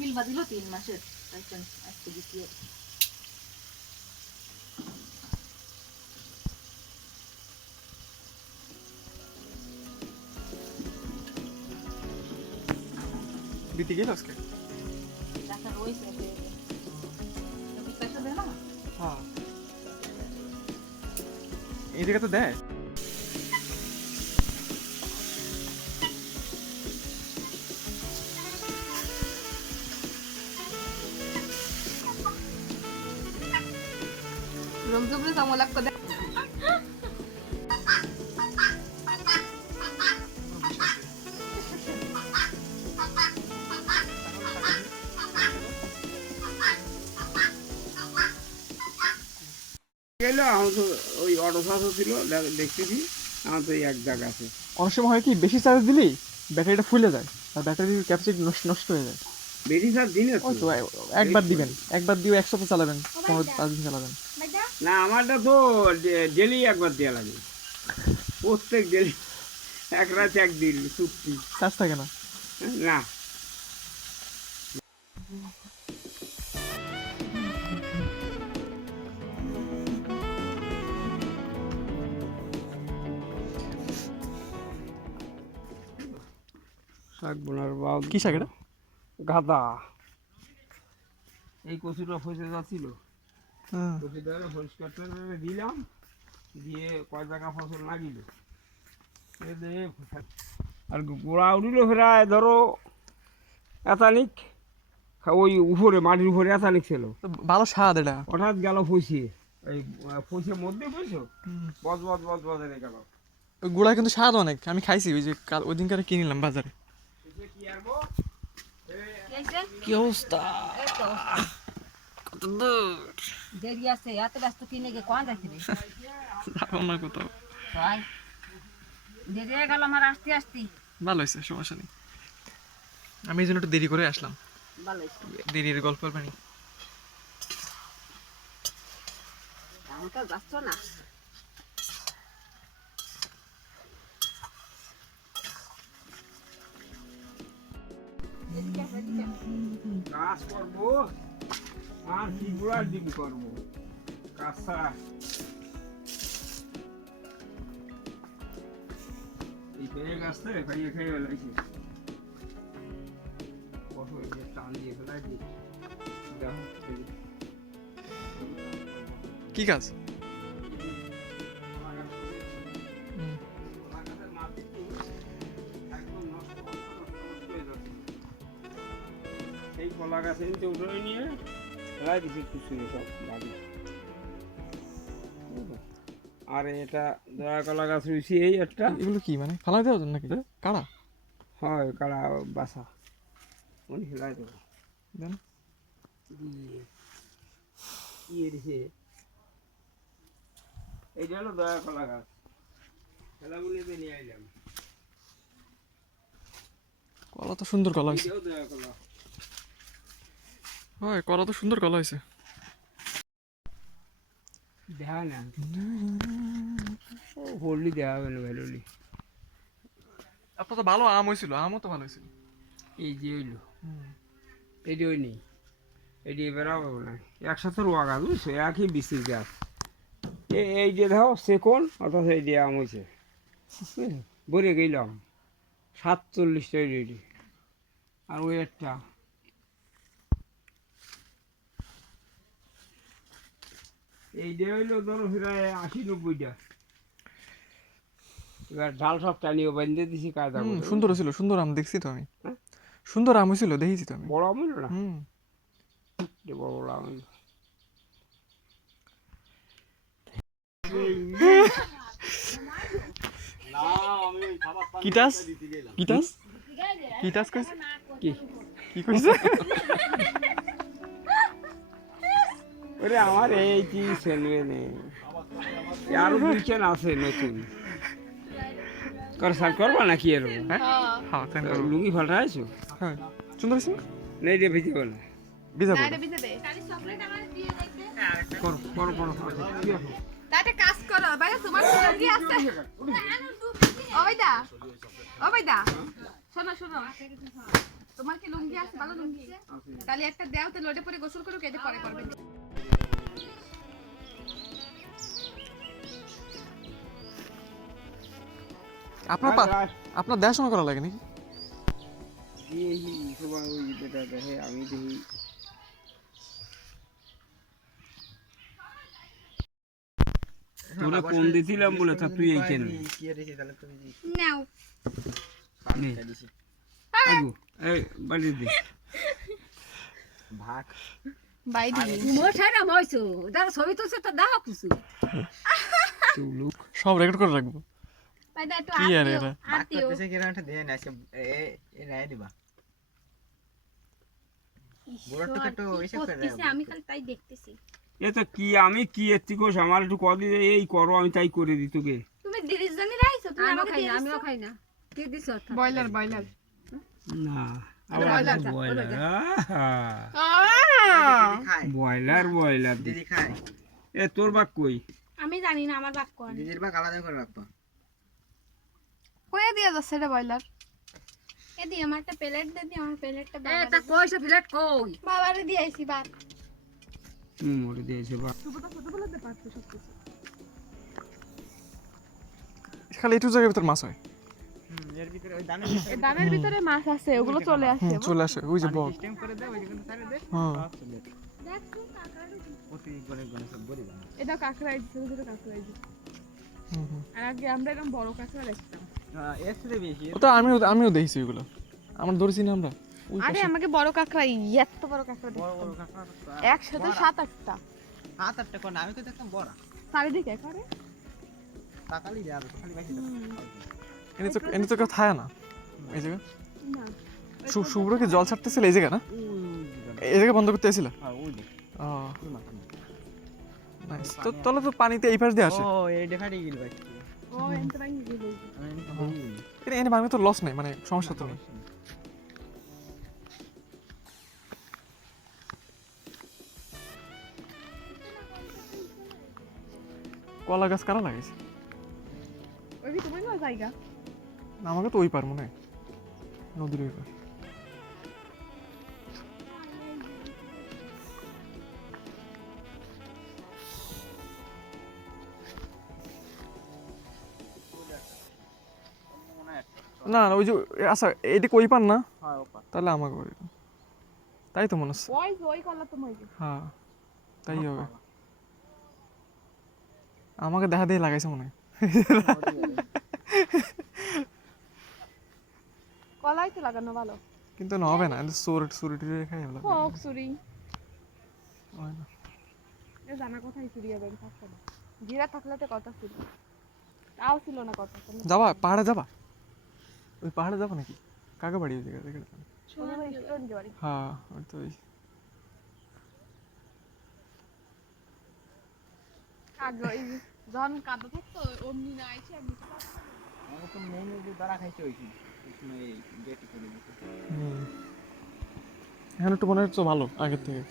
বিল বাদিল 3 মাসের আইটেম আজকে দিছি দিতে গেল আজকে টাকা রইছে পয়সা দেয় না হ্যাঁ এই জায়গা তো দেয় রমজবরে সামলাক করে গেল আমার তো ওই অটো চার্জও ছিল দেখতেছি আমার তো এই এক জায়গা আছে। অনেক সময় হয় কি বেশি চার্জ দিলেই ব্যাটারিটা ফুলে যায় আর ব্যাটারির ক্যাপাসিটি নষ্ট হয়ে যায়। বেশি চার্জ দিন ওই তো একবার দিবেন, একবার দিয়ে 1 সপ্তাহ চালাবেন, 15 দিন চালাবেন। না আমারটা তো ডেলি একবার দেওয়া লাগে, প্রত্যেক ডেলি এক রাত একদিন চুক্তি চার্জ থাকে না। না শাক বোনার বাদ কি শাক এটা? গাদা। এই কচুটা ফসে যাচ্ছিল, হ্যাঁ কচুটা পরিষ্কার করে দিলাম, দিয়ে কয় টাকা ফসল লাগিল আর গোড়া উঠিল প্রায় ধরো এতানিক, ওই উপরে মাটির উপরে এতানিক ছিল। তো ভালো স্বাদ এটা। হঠাৎ গেল ফসিয়ে, এই ফসিয়ে মধ্যে বুঝছো বজ বজ বজ বাজারে গেল। ওই গুড়া কিন্তু স্বাদ অনেক, আমি খাইছি ওই যে ওই দিনকারে কিনিলাম বাজারে। কি অবস্থা, কত দূর দেরি আছে এত ব্যস্ত কিনে গিয়ে কোন যাইতে রে যাবো না কোথাও। ভাই দেরি হয়ে গেল আমার আসতে আসতে। ভালো হয়েছে, সমস্যা নেই। আমি এই জন্য একটু দেরি করে আসলাম, ভালো হয়েছে দেরির গল্প বানি। এখন তো যাচ্ছ না কাজ করবো আর কি গুড়ার ডিম করবো কাঁচা। এই পেয়ে গাছতে খাইয়ে খেয়ে ফেলাইছি, টান দিয়ে ফেলাইছি। কি কাজ? এই কলা গাছে নিচে উঠে নিয়ে ফেলাই দিছি কুচুরি সব বাড়ি। আর এটা দয়া কলা গাছ রয়েছে এই একটা, এগুলো কি মানে ফালাই দেওয়া যাবে নাকি? কারা হয় কারা বাসা উনি ফেলাই দেবো দেন দিয়ে ইয়ে দিছে। এইটা হলো দয়া কলা গাছ, খেলাগুলিতে নিয়ে আইলাম। কলা তো সুন্দর কলা হয়েছে। এইটাও দয়া কলা, হয় কলা তো সুন্দর কলা হয়েছে। দেখা না হলি দেওয়া হবে না ভ্যালুলি। আপনার তো ভালো আম হয়েছিল, আমও তো ভালো হয়েছিল। এই যে হইলো এটি ওই নেই, এটি এবার হবে না একসাথে রোয়া গাছ বুঝছো, একই বিচির গাছ। এই যে দেখো সেকন অথচ এই দিয়ে আম হয়েছে, বলে গেলাম 47টা রেডি। আর ওই একটা এই যে হইলো ধরো প্রায় 80-90টা। এবার ডাল সব টানিয়ে বেঁধে দিছি কায়দা করে। সুন্দর ছিল, সুন্দর আম দেখছি তো আমি। হ্যাঁ? সুন্দর আম হয়েছিল, দেখেছি তো আমি। বড় আম হইলো না, হুম যে বড় বড় আম হইলো। কিটাস কিটাস কিটাস কইছে কি কি কইছে? ওরে আমার এই কি ছেলে নেই, আরো দুইজন আছে নতুন। সার করবা নাকি এর হ্যাঁ হ্যাঁ তাই করব। লুঙ্গি ফাটাইছো? হ্যাঁ সুন্দর হয়েছে না? নেই রে ভিজে বলে ভিজাবো করো করো করো। তাতে কাজ করো ভাই, তোমার কি আছে ও ভাইদা, ও ভাইদা শোনো শোনো তোমার কি লুঙ্গি আছে? ভালো লুঙ্গি আছে? তাহলে একটা দাও, তো লোডে পরে গোসল করে কেটে পরে করবেন। আপনার দেখাশোনা করা লাগে নাকি? সবাই ওই বেটা দেখে, আমি দেখি। তোরা কোন দিছিলাম বলে তা তুই এইখানে নাও আগু এই বাড়ি দে ভাগ বাই দি মোর সাইরা মইছো দাঁড়া ছবি তুলছে তো দাও কিছু তুই লোক সব রেকর্ড করে রাখবো। বাই দা একটু কি আর এটা? আরতিও আমি খালি তাই দেখতেছি। এ তো কি আমি কি এত্তি কোষ আমার একটু কদি এই করো আমি তাই করে দিই তোকে। তুমি দিরিস জানি রাইছো, তুমি আমিও আমাকে খাই না দিরিস আমিও খাই না কি দিছ বয়লার না ব্রয়লার যা, বয়লার ব্রয়লার বয়লার বয়লার দিদি খায় এ তোর বাক কই? আমি জানি না আমার বাক্য আনি দিদির বাক আলাদা করে রাখবা কয়ে দিয়া যাচ্ছে রে বয়লার। এদি আমার একটা প্লেট দে দি, আমার প্লেটটা এ তা কইছে প্লেট কই বাবারে দিয়েছি ভাত। মরে দিয়েছে বা খালি একটু জায়গার ভিতর মাছ হয়। এর ভিতরে ওই দানের দামের ভিতরে মাছ আছে, ওগুলো চলে আসে। চলে আসে ওই যে বল। সিস্টেম করে দাও ওই যেখানে তারে দে হ্যাঁ প্রতি গনে গনে সব বলি দাও এটা কাঁকড়াই ছোট ছোট কাঁকড়াই। আর আগে আমরা এরকম বড় কাঁকড়া দেখতাম। এর থেকে বেশি ওটা আমিও দেখছি ওগুলো, আমরা ধরেছি না আমরা ওই আরে পাশে। আমাকে বড় কাঁকড়া, এত বড় কাঁকড়া বড় দেখতাম বড় কাঁকড়া একসাথে 7-8টা হাত আটটা কোন আমি তো দেখতাম বড় চারিদিকে করে। তাকালি দে আর খালি বাইরে এনে তো কেউ থায় না এই জায়গা। না শুভ্র কি জল ছাড়তেছিল এই জায়গা না? এই জায়গা বন্ধ করতে আসছিল? হ্যাঁ ওই দে নাইস। তো তাহলে তো পানিতে এই পাশ দিয়ে আসে। ও এই দেখাটি গিল ভাই ও এনতে ভাই নিজে বলছি। এনে ভাঙলে তো লস নেই, মানে সমস্যা তো নেই। কলা গাছ কারা লাগাইছে? ওই কি তোমার না জায়গা? না, আমাকে তো ওই পার মনে হয়, নদীর ওই পার। না না, ওই যে আচ্ছা এদিকে ওই পার না, হ্যাঁ ওপা তাহলে আমাকে বাড়ি। তাই তো মনে হচ্ছে। ওই কলা তোমার হ্যাঁ তাই হবে। আমাকে দেখা দিয়ে লাগাইছে মনে হয়। কলাই তো লাগানো ভালো। কিন্তু না হবে না, সুরি টুরি খাই ভালো হোক চুরি হয় না। এ জানা কথাই চুরি হবে থাকতো না। ঘিরা থাকলে তো কথা ছিল, তাও ছিল না কথা। যাবা পাহাড়ে যাবা? ওই পাহাড়ে যাবো নাকি? কাকে বাড়ি ওই জায়গা দেখে? হ্যাঁ ওই তো ওই যখন কাদা থাকতো অমনি না আইছে আমি আমি তো মেইন যে দাঁড়া খাইতে হইছি সময় গেট করে দিতে এখন একটু মনে হচ্ছে ভালো আগের থেকে।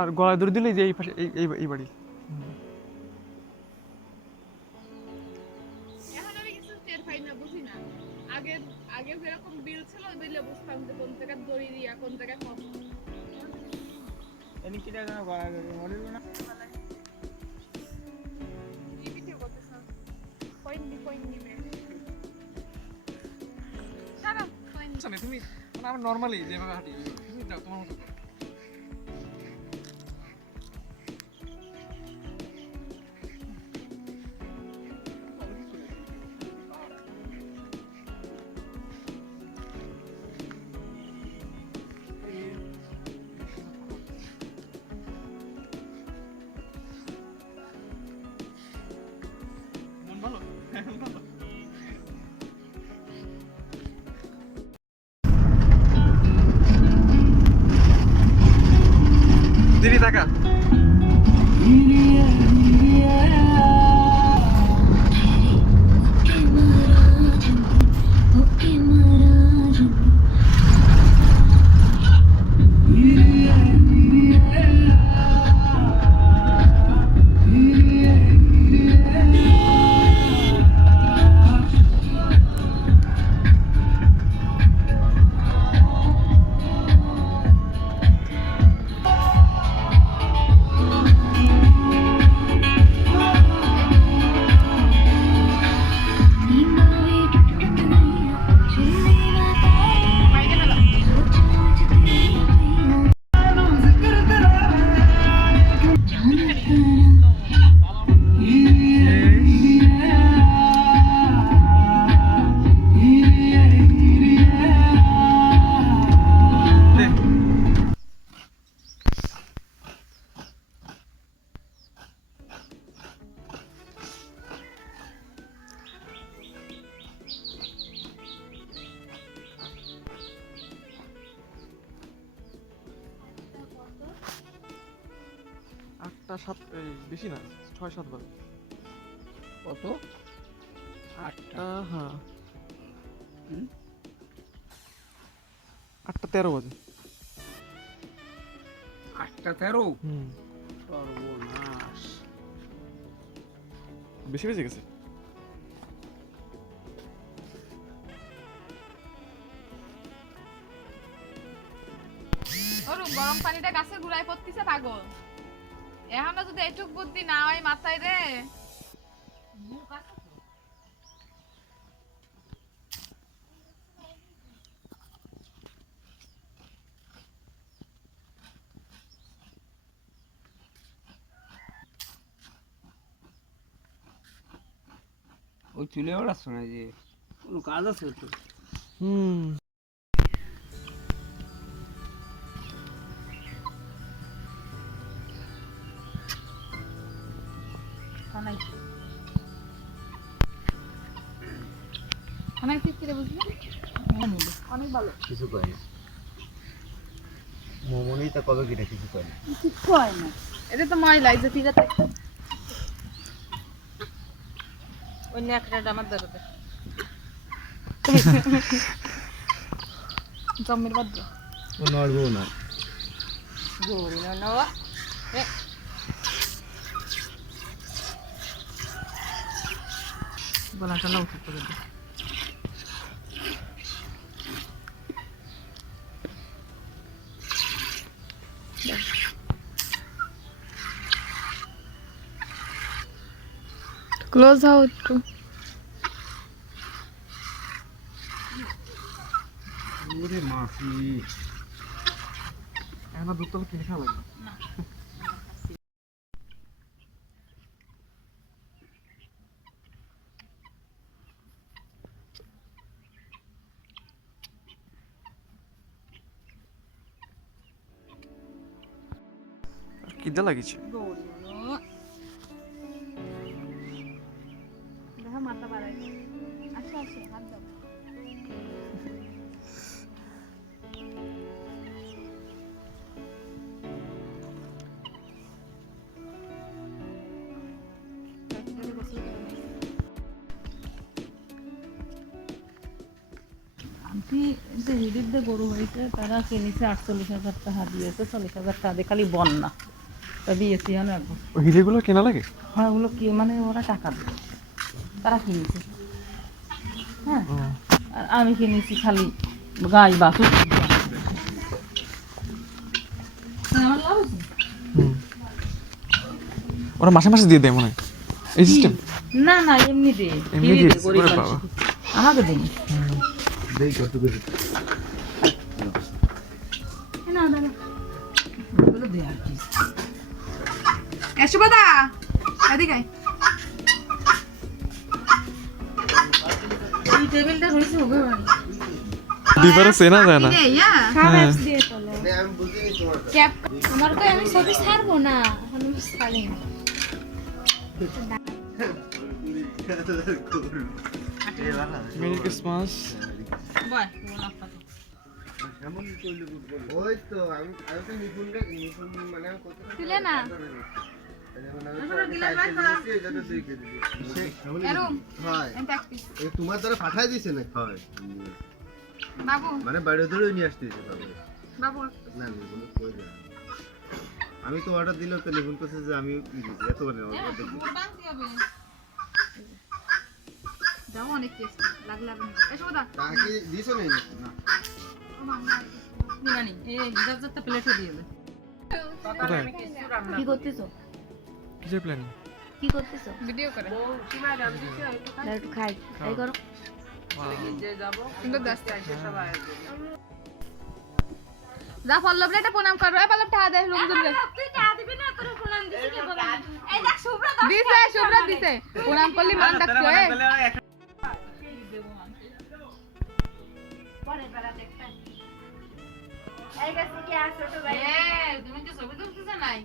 আর গলায় দড়ি দিলেই যে এই পাশে এই বাড়ি। এখন আমি কিছু টের পাই না, বুঝি না। আগে যেরকম বিল ছিল, ওই বিলে বুঝতাম যে কোন জায়গায় দড়ি দিয়া কোন জায়গায় কম। এনি কি টাকা গড়া গড়ি মরিল না কি ভিডিও করতেছ? কইন নিবে সারা কইন। তুমি মানে আমরা নরমালি যেভাবে হাঁটি তুমি যাও তোমার মতো। দিদি টাকা 8টা 7 এই বেশি না 6-7 বাজে। কত 8টা হ্যাঁ হুম? 8:13 বাজে। 8:13 হুম সর্বনাশ বেশি বেজে গেছে। ওর গরম পানিটা গাছের গুড়ায় পড়তিছে পাগল। এখনো যদি এইটুক বুদ্ধি না হয় মাথায় রে। ওই চুলে ওড়াচ্ছ না যে কোনো কাজ আছে তো হুম অনেক ঠিক করে বুঝলি? অনেক ভালো। কিছু কয় না মোমনি তা কবে কিনা কিছু কয় না কয় না এটা তো ময়লা এই যে ফিরে থাকে। ওই নেকড়াটা আমার ধরে জমির বাদ দে। ও নড়বো না গৌরী না নেওয়া গলাটা লাউ করে দে। ক্লোজ হও একটু। ওরে মাসি এখন দুধ তো কিনে খাওয়া লাগবে। খিদে লাগিছে। দেখো মাথা বাড়াই। আচ্ছা আচ্ছা হাত দাও। আন্টি যে হিডির গরু হয়েছে তারা কিনেছে 48,000 টাকা দিয়েছে 40,000 টাকা দিয়ে খালি বন্যা তা দিয়েছি আমি একবার ওই হিরেগুলো কেনা লাগে? হ্যাঁ ওগুলো কি মানে ওরা টাকা দেয় তারা কিনেছে হ্যাঁ আর আমি কিনেছি খালি গাই বাছুর আমার লাভ আছে হুম ওরা মাসে মাসে দিয়ে দেয় মনে হয় এই সিস্টেম। না না এমনি দে এমনি ফ্রি দিয়ে দে গরিব ওরে মানুষ বাবা। আমাকে দিন দেই কত করে না দাদা ওগুলো দে আর কি এসো বাদা এদিকে আয়। এই টেবিলটা রয়েছে হবে ভাই দুইবারে চেনা যায় না। এই ইয়া হ্যাঁ আমি বুঝিনি তোমার ক্যাপ আমার কই আমি ছবি ছাড়বো না এখন আমি ছাড়ি না মেরি ক্রিসমাস। বাই বলা কথা ওই তো আমি তো নিপুণকে নিপুণ মানে আমি কত দিলে না এরম হয় এটা একটি তোমার দ্বারা পাঠাই দিছে না হয় বাবু মানে বাইরে ধরে নিয়ে আসতেছে বাবু বাবু না নিপুণ কই যায় আমি তো অর্ডার দিলাম তো নিপুণ কাছে যে আমি এত মানে অর্ডার দিই যাও অনেক টেস্টি লাগলা এসো বাদা তাকে দিছো না না নিবানি এই দাদাটা প্লেটে দিয়ে দে কোথায় কি করতেছো কিসের প্ল্যান? কি করতেছো ভিডিও করে না একটু খাই তাই করো কিন্তু দাস্তে যা পল্লব রে এটা প্রণাম করো এই পল্লব টাকা দে রুমজুল রে তুই টাকা দিবি না তোর প্রণাম দিছি কে বল এই দেখ শুভ্র দিছে শুভ্র দিছে প্রণাম করলি মান ডাকছো এ পরে বেলা দেখতে এই গাছে কি আছে তো ভাই তুমি কি ছবি তুলতেছ নাই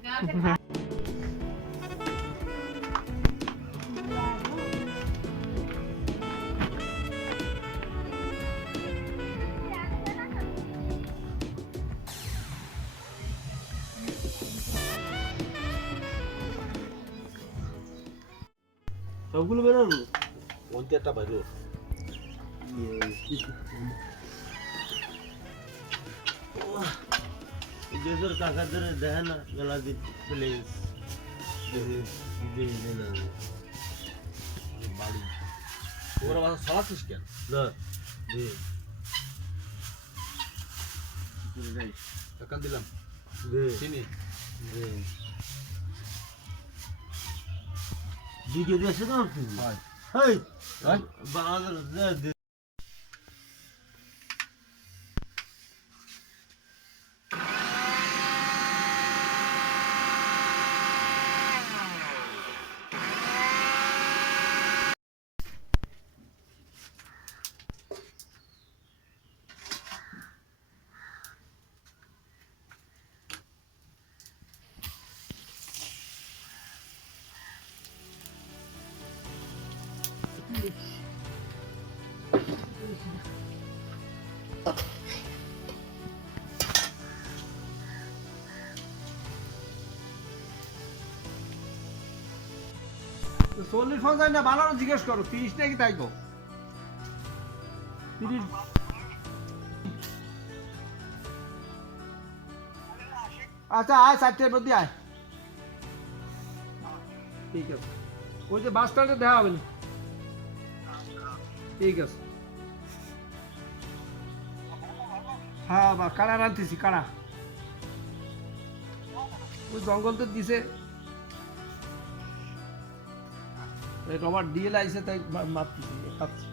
সবগুলো বেরোলো কোনটা একটা বাইরে যেসব কাকাদের দেখে না গলা দিন চলে বাড়ি ওরা বাসা সরাচ্ছিস কেন না টাকা দিলাম চিনি ভিডিও দিয়েছে না হয় বাংলাদেশ চল্লিশ পঞ্চাশ না ভালো জিজ্ঞেস করো 30 নাকি তাই গো 30 আচ্ছা আয় 60-এর মধ্যে আয় ঠিক আছে ওই যে বাস স্ট্যান্ডে দেখা হবে না ঠিক আছে হ্যাঁ বা কাড়া রাঁধতেছি কাড়া ওই জঙ্গল তো দিছে রবার ডিএল আইছে তাই মারতেছি খাচ্ছি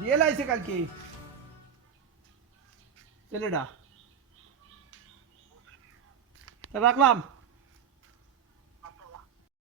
ডিএল আইছে কালকে ছেলেটা রাখলাম